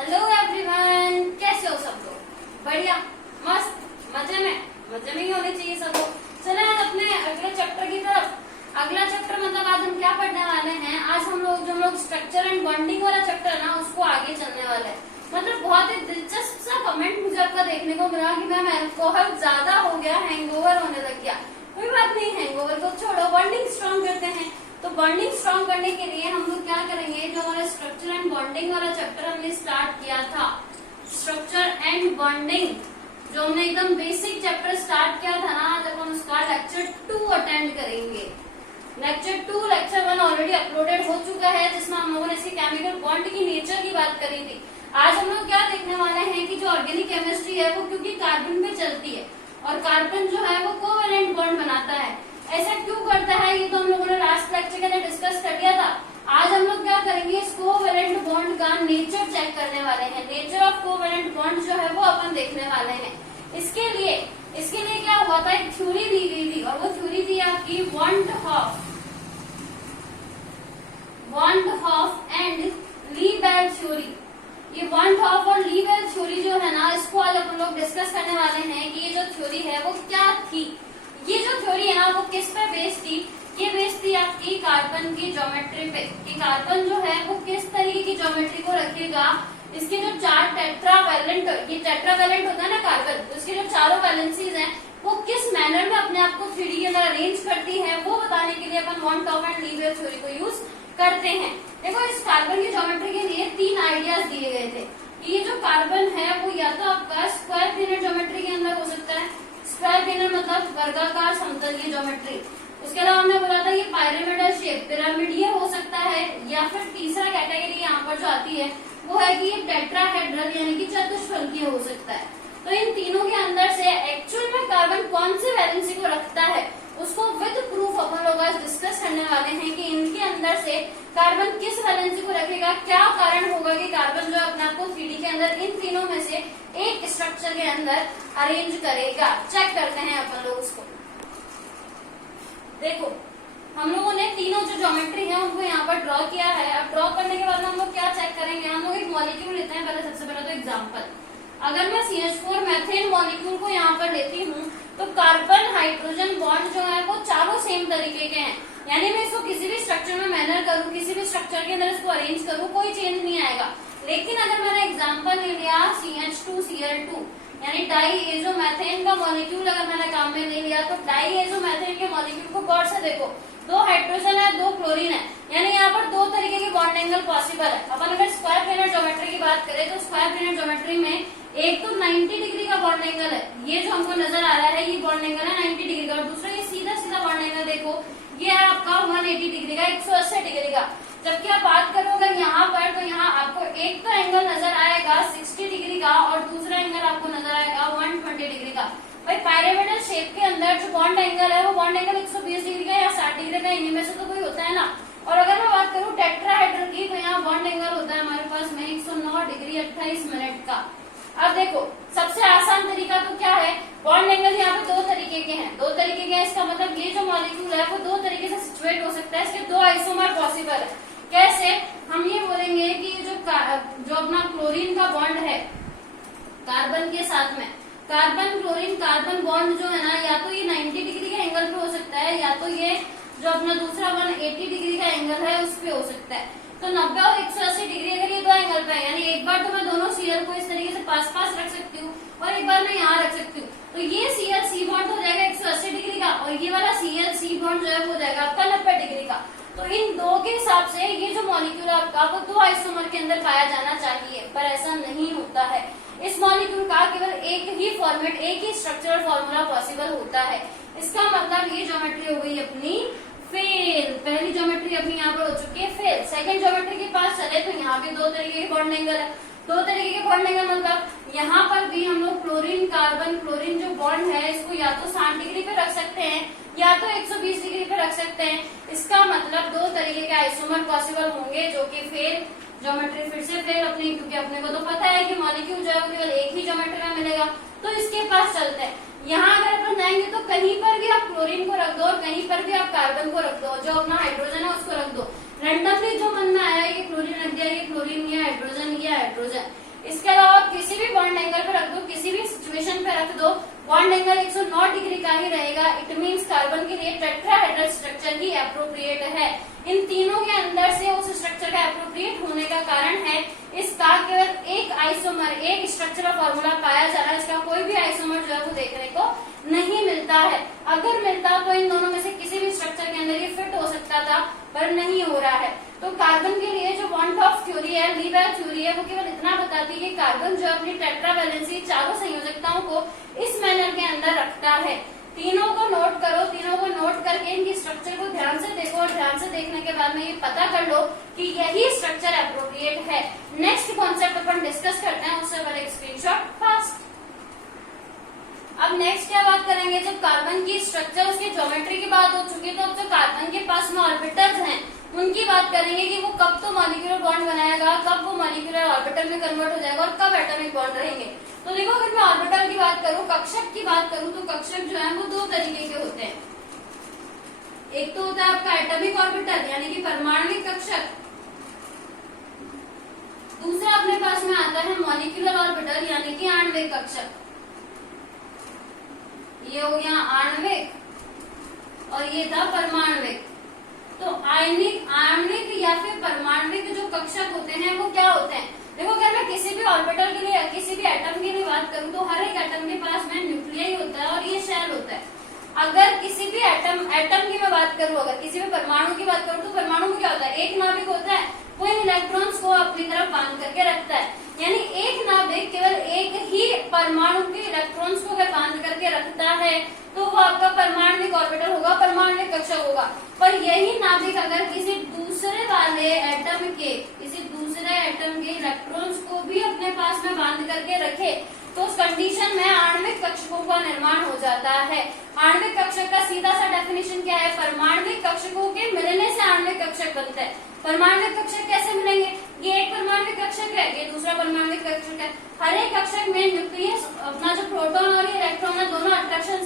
Hello everyone, कैसे हो सब लोग? बढ़िया, मस्त, मजे में ही होने चाहिए सब लोग। चले आज अपने अगले चैप्टर की तरफ। अगला चैप्टर मतलब आज हम क्या पढ़ने वाले हैं? आज हम लोग स्ट्रक्चर एंड बॉन्डिंग वाला चैप्टर है ना, उसको आगे चलने वाले हैं। मतलब बहुत ही दिलचस्प सा कमेंट मुझे आपका देखने को मिला कि मैम अल्कोहल ज्यादा हो गया, हैंगओवर होने लग गया। कोई बात नहीं, हैंगओवर को छोड़ो, बॉन्डिंग स्ट्रॉन्ग करते हैं। तो बॉन्डिंग स्ट्रॉन्ग करने के लिए हम लोग क्या करेंगे, जो हमारा स्ट्रक्चर एंड बॉन्डिंग वाला चैप्टर हमने स्टार्ट किया था, स्ट्रक्चर एंड बॉन्डिंग, जो हमने एकदम बेसिक चैप्टर स्टार्ट किया था ना, जब हम उसका लेक्चर 2 अटेंड करेंगे। लेक्चर 2 लेक्चर 1 ऑलरेडी अपलोडेड हो चुका है, जिसमें हम लोगों ने इसकी केमिकल बॉन्ड की नेचर की बात करी थी। आज हम लोग क्या देखने वाले हैं कि जो ऑर्गेनिक केमिस्ट्री है वो क्योंकि कार्बन पे चलती है और कार्बन जो है वो कोवेलेंट बॉन्ड बनाता है। ऐसा क्यों करता है ये तो हम लोगों ने लास्ट लेक्चर के अंदर डिस्कस कर लिया था। आज हम लोग क्या करेंगे, इस कोवेलेंट बॉन्ड का नेचर चेक करने वाले हैं। नेचर ऑफ कोवेलेंट बॉन्ड जो है वो अपन देखने वाले हैं। इसके लिए क्या हुआ था, एक थ्योरी दी गई थी और वो थ्योरी थी आपकी वॉन हॉफ एंड लीबेल थ्योरी। ये वॉन हॉफ और लीबेल थ्योरी जो है ना, इसको आज अपन लोग डिस्कस करने वाले हैं कि ये जो थ्योरी है वो क्या थी। ये जो थ्योरी है ना वो किस पे बेस्ड थी? ये बेस्ड थी आपकी कार्बन की ज्योमेट्री पे, कि कार्बन जो है वो किस तरीके की ज्योमेट्री को रखेगा। इसके जो 4 टेट्रावैलेंट, ये टेट्रावैलेंट होता है ना कार्बन, तो इसके जो चारों वैलेंसीज हैं वो किस मैनर में अपने आप को 3D के अंदर अरेंज करती है, वो बताने के लिए अपन वॉन हॉफ एंड लीबेल थ्योरी को यूज करते हैं। देखो, इस कार्बन की ज्योमेट्री के लिए 3 आइडियाज दिए गए थे। ये जो कार्बन है वो या तो आपका स्क्वायर पिनर ज्योमेट्री के अंदर हो सकता है, स्क्वायर पिनर मतलब वर्गाकार समतलीय ज्योमेट्री। उसके अलावा हमने बोला था ये पायरामिडल शेप, पिरामिड ये हो सकता है, या फिर तीसरा कैटेगरी यहाँ पर जो आती है वो है कि ये टेट्राहेड्रल यानी कि चतुष्फलकीय हो सकता है। तो इन तीनों के अंदर से एक्चुअल में कार्बन कौन सी वैलेंसी को रखता है उसको विद प्रूफ अपन लोग आज डिस्कस करने वाले हैं कि इनके अंदर से कार्बन किस वैलेंसी को रखेगा, क्या कारण होगा कि कार्बन जो अपने आप को 3D के अंदर इन तीनों में से एक स्ट्रक्चर के अंदर अरेंज करेगा। चेक करते हैं अपन लोग उसको। देखो, हम लोगों ने तीनों जो ज्योमेट्री है उनको यहाँ पर ड्रॉ किया है। अब ड्रॉ करने के बाद हम लोग क्या चेक करेंगे, हम लोग एक मॉलिक्यूल लेते हैं। पहले सबसे पहले तो एग्जाम्पल, अगर मैं CH4 मेथेन मॉलिक्यूल को यहाँ पर लेती हूँ तो कार्बन हाइड्रोजन बॉन्ड जो है वो चारों सेम तरीके के हैं। यानी मैं इसको किसी भी स्ट्रक्चर में मैनर करूँ, किसी भी स्ट्रक्चर के अंदर इसको अरेंज करूँ, कोई चेंज नहीं आएगा। लेकिन अगर मैंने एग्जाम्पल ले लिया CH2Cl2 यानी डाईएजोमेथेन का मॉलिक्यूल अगर मैंने काम में ले लिया, तो डाईएजोमेथेन के मॉलिक्यूल को गौर से देखो, 2 हाइड्रोजन है, 2 क्लोरीन है, यानी यहाँ पर 2 तरीके के बॉन्ड एंगल पॉसिबल है। अपन अगर स्क्वायर प्लेनर ज्योमेट्री की बात करें तो स्क्वायर प्लेनर ज्योमेट्री में एक तो 90 डिग्री का बॉन्ड एंगल है, ये जो हमको नजर आ रहा है ये बॉन्ड एंगल है 90 डिग्री का, और दूसरा ये सीधा बॉन्ड एंगल देखो, ये है आपका 180 डिग्री का, 180 डिग्री का। जबकि आप बात करो अगर यहाँ पर, तो यहाँ आपको एक तो एंगल नजर आएगा 60 डिग्री का और दूसरा एंगल आपको नजर आएगा 120 डिग्री का। भाई पायरामिडल शेप के अंदर जो बॉन्ड एंगल है वो बॉन्ड एंगल 120 डिग्री का या 60 डिग्री का, इन्हीं में से तो कोई होता है ना। और अगर मैं बात करूँ टेट्राहेड्रल की, तो यहाँ बॉन्ड एंगल होता है हमारे पास में 109 डिग्री 28 मिनट का। अब देखो, सबसे आसान तरीका तो क्या है, बॉन्ड एंगल यहाँ पे 2 तरीके के हैं, 2 तरीके के हैं। इसका मतलब ये जो मॉलिक्यूल है वो 2 तरीके से सिचुएट हो सकता है, इसके 2 आइसोमर पॉसिबल है। कैसे? हम ये बोलेंगे कि जो अपना क्लोरीन का बॉन्ड है कार्बन के साथ में, कार्बन क्लोरीन कार्बन बॉन्ड जो है ना, या तो ये 90 डिग्री के एंगल पे हो सकता है, या तो ये जो अपना दूसरा 180 डिग्री का एंगल है उस पे हो सकता है। तो 90 और 180 डिग्री अगर ये 2 एंगल पे है, यानी एक बार तो मैं दोनों Cl को इस तरीके से पास रख सकती हूँ और एक बार मैं यहाँ रख सकती हूँ। तो ये Cl-C बॉन्ड हो जाएगा 180 डिग्री का और ये वाला Cl-C बॉन्ड जो है वो हो जाएगा आपका 90 डिग्री का। तो इन 2 के हिसाब से ये जो मॉलिक्यूल आपका वो 2 आइसोमर के अंदर पाया जाना चाहिए, पर ऐसा नहीं होता है। इस मॉलिक्यूल का केवल एक ही फॉर्मेट, एक ही स्ट्रक्चरल फॉर्मूला पॉसिबल होता है। इसका मतलब ये ज्योमेट्री हो गई अपनी फेल। पहली ज्योमेट्री अपनी यहाँ पर हो चुकी है फेल। सेकंड ज्योमेट्री के पास चले तो यहाँ भी 2 तरीके के बॉन्ड एंगल है। 2 तरीके के बॉन्ड एंगल मतलब यहाँ पर भी हम लोग क्लोरीन कार्बन क्लोरीन जो बॉन्ड है इसको या तो 60 डिग्री पे रख सकते हैं या तो 120 डिग्री पे रख सकते हैं। इसका मतलब 2 तरीके के आइसोमर पॉसिबल होंगे, जो कि फेल ज्योमेट्री फिर से फेल अपनी, क्योंकि अपने को तो पता है कि मॉलिक्यूल जो है वो केवल एक ही ज्योमेट्री में मिलेगा। तो इसके पास चलते हैं। यहाँ अगर अपन जाएंगे तो कहीं पर भी आप क्लोरीन को रख दो और कहीं पर भी आप कार्बन को रख दो, जो अपना हाइड्रोजन है उसको रख दो। रैंडमली जो मन में आया, ये क्लोरीन रख दिया, ये क्लोरीन, ये हाइड्रोजन, ये हाइड्रोजन। इसके अलावा आप किसी भी बॉन्ड एंगल पे रख दो, किसी भी सिचुएशन पे रख दो, बॉन्ड एंगल 109 डिग्री का ही रहेगा। इट मींस कार्बन के लिए टेट्राहेड्रल स्ट्रक्चर ही एप्रोप्रिएट है। इन तीनों के अंदर से उस स्ट्रक्चर का एप्रोप्रिएट होने का कारण है इसका केवल एक आइसोमर, एक स्ट्रक्चरल फॉर्मूला पाया जा रहा है, इसका कोई भी आइसोमर जो है वो देखने को नहीं मिलता है। अगर मिलता तो इन दोनों में से किसी भी स्ट्रक्चर के अंदर ये फिट हो सकता था, पर नहीं हो रहा है। तो कार्बन के लिए जो बॉन्ड ऑफ थ्योरी है, लीवार थ्योरी है, वो केवल इतना बताती है कि कार्बन जो अपनी टेट्रावैलेंसी चारों संयोजकताओं को इस मैनर के अंदर रखता है। तीनों को नोट करो, तीनों को नोट करके इनकी स्ट्रक्चर को ध्यान से देखो और ध्यान से देखने के बाद में ये पता कर लो कि यही स्ट्रक्चर एप्रोप्रिएट है। नेक्स्ट कॉन्सेप्ट अपन डिस्कस करते हैं, उससे पहले एक स्क्रीनशॉट फास्ट। अब नेक्स्ट क्या बात करेंगे, जब कार्बन की स्ट्रक्चर उसकी ज्योमेट्री की बात हो चुकी, तो जो कार्बन के पास में ऑर्बिटल्स हैं उनकी बात करेंगे कि वो कब तो मॉलिक्यूलर बॉन्ड बनाएगा, कब वो मॉलिक्यूलर ऑर्बिटल में कन्वर्ट हो जाएगा और कब एटॉमिक बॉन्ड रहेंगे। तो देखो, अगर मैं ऑर्बिटल की बात करूं, कक्षक की बात करूं, तो कक्षक जो है वो दो तरीके के होते हैं। एक तो होता है आपका एटॉमिक ऑर्बिटल यानी कि परमाणविक कक्षक, दूसरा अपने पास में आता है मॉलिक्यूलर ऑर्बिटल यानी कि आणविक कक्षक। ये हो गया आणविक और ये था परमाणविक। तो आणविक या फिर परमाणविक जो कक्षक होते हैं वो क्या होते हैं, देखो अगर मैं किसी भी ऑर्बिटल के लिए, किसी भी एटम के लिए बात करूं, तो हर एक एटम के पास में न्यूक्लियस होता है और ये शेल होता है। अगर किसी भी एटम की मैं बात करूं, अगर किसी भी परमाणु की बात करूं, तो परमाणु में क्या होता है, एक नाभिक होता है, वो इन इलेक्ट्रॉन्स को अपनी तरफ बांध करके रखता है। यानी एक नाभिक केवल एक ही परमाणु के इलेक्ट्रॉन्स को अगर बांध करके रखता है तो वो आपका परमाणविक ऑर्बिटल होगा, परमाणविक कक्षक होगा। पर यही नाभिक अगर किसी दूसरे वाले एटम के, किसी दूसरे एटम के इलेक्ट्रॉन्स को भी अपने पास में बांध करके रखे, तो उस कंडीशन में आणविक कक्षकों का निर्माण हो जाता है। आणविक कक्षक का सीधा सा डेफिनेशन क्या है, परमाणविक कक्षकों के मिलने से आणविक कक्षक बनता है। परमाणविक कक्षक कैसे मिलेंगे, ये एक परमाणविक कक्षक है, ये दूसरा परमाणविक कक्षक है। हर एक कक्षक में न्यूक्लियस अपना जो प्रोटॉन और इलेक्ट्रॉन है दोनों आकर्षण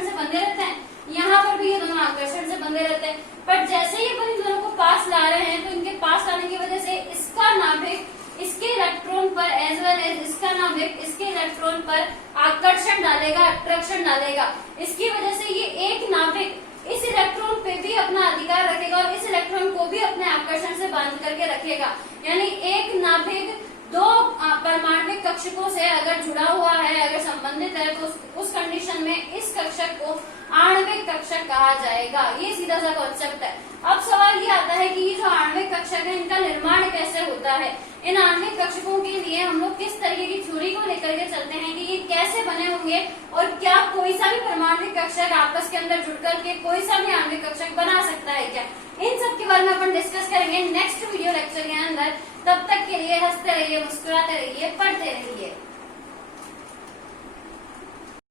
से बंधे रहते हैं। यहाँ पर भी ये दोनों आकर्षण से बंधे रहते हैं। पर जैसे ही अपन इन दोनों को पास ला रहे हैं, तो इनके पास लाने की वजह से इसका नाभिक इसके इलेक्ट्रॉन पर एज वेल एज इसका नाभिक इसके इलेक्ट्रॉन पर आकर्षण डालेगा, अट्रैक्शन डालेगा। इसकी वजह से ये एक नाभिक इस इलेक्ट्रॉन पे भी अपना अधिकार रखेगा और इस इलेक्ट्रॉन को भी अपने आकर्षण से बांध करके रखेगा। यानी एक नाभिक दो परमाणविक कक्षकों से अगर जुड़ा हुआ है, अगर संबंधित है, तो उस कंडीशन में इस कक्षक को आणविक कक्षक कहा जाएगा। ये सीधा सा कॉन्सेप्ट है। अब सवाल ये आता है कि ये जो आणविक कक्षक है इनका निर्माण कैसे होता है। इन आणविक कक्षकों के लिए हम लोग किस तरीके की थ्योरी को लेकर के चलते हैं कि ये कैसे बने होंगे और क्या कोई सा भी परमाणविक कक्षक आपस के अंदर जुड़ करके कोई सा भी आणविक कक्षक बना सकता है क्या, इन सब के बारे में अपन डिस्कस करेंगे नेक्स्ट वीडियो लेक्चर के अंदर। तब तक के लिए हंसते रहिए, मुस्कुराते रहिए, पढ़ते रहिए।